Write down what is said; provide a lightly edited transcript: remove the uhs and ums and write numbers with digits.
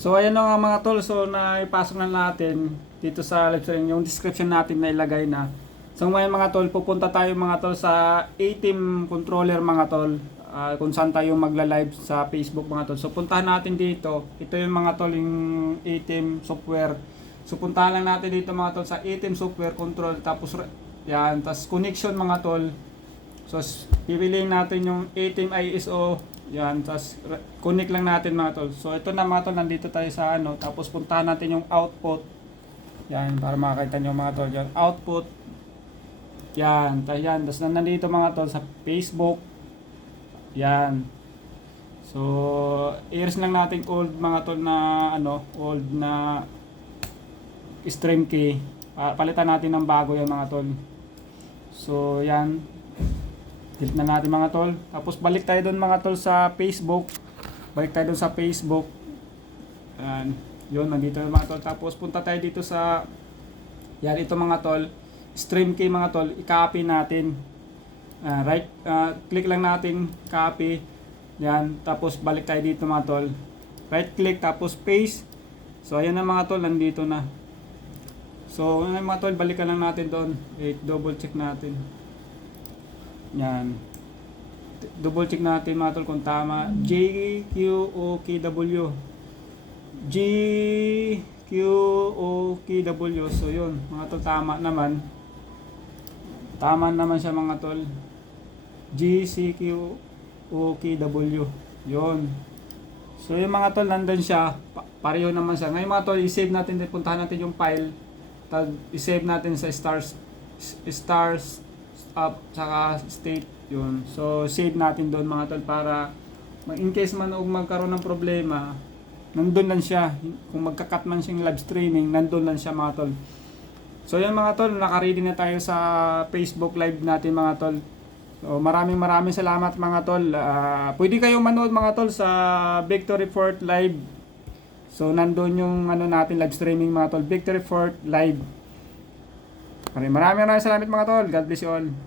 So ayan na nga mga tol, so naipasok na natin dito sa live stream yung description natin na ilagay na. So ngayon mga tol, pupunta tayo mga tol sa A-Team controller mga tol, kung saan tayo magla-live sa Facebook mga tol. So puntahan natin dito, ito yung mga tol yung A-Team software. So puntahan lang natin dito mga tol sa A-Team software control, tapos yan, tapos connection mga tol. So pipiliin natin yung A-Team ISO. Yan, tapos connect lang natin mga tol. So ito na mga tol, nandito tayo sa ano, tapos puntahan natin yung output. Yan, para makakita nyo mga tol, yan, output. Yan, tapos nandito mga tol sa Facebook. Yan. So, i-erase lang natin old mga tol na ano, old na stream key. Palitan natin ng bago yan mga tol. So, yan. Delete na natin mga tol. Tapos balik tayo doon mga tol sa Facebook. Balik tayo doon sa Facebook. Yan. Yun, nandito mga tol. Tapos punta tayo dito sa yan, ito mga tol. Stream key mga tol. I-copy natin. Click lang natin copy. Yan. Tapos balik tayo dito mga tol. Right click tapos paste. So ayan na mga tol, nandito na. So ayan mga tol, balikan lang natin doon. Double check natin. Yan. Double check natin mga tol kung tama. JQOKW. JQOKW. So yun, mga tol, tama naman. Tama naman siya mga tol. GCQOKW. Yun. So yung mga tol, nandun siya. Pareho naman siya. Ngayon mga tol, i-save natin. Puntahan natin yung file. I-save natin sa stars up saka state. Yun. So save natin doon mga tol, para in case man o magkaroon ng problema, nandun lang siya. Kung magka-cut man siyang live streaming, nandun lang siya mga tol. So yan mga tol, naka-ready na tayo sa Facebook live natin mga tol. So maraming salamat mga tol. Pwede kayong manood mga tol sa Victory Fort Live. So nandun yung ano natin, live streaming mga tol, Victory Fort Live. Maraming salamat mga tol. God bless you all.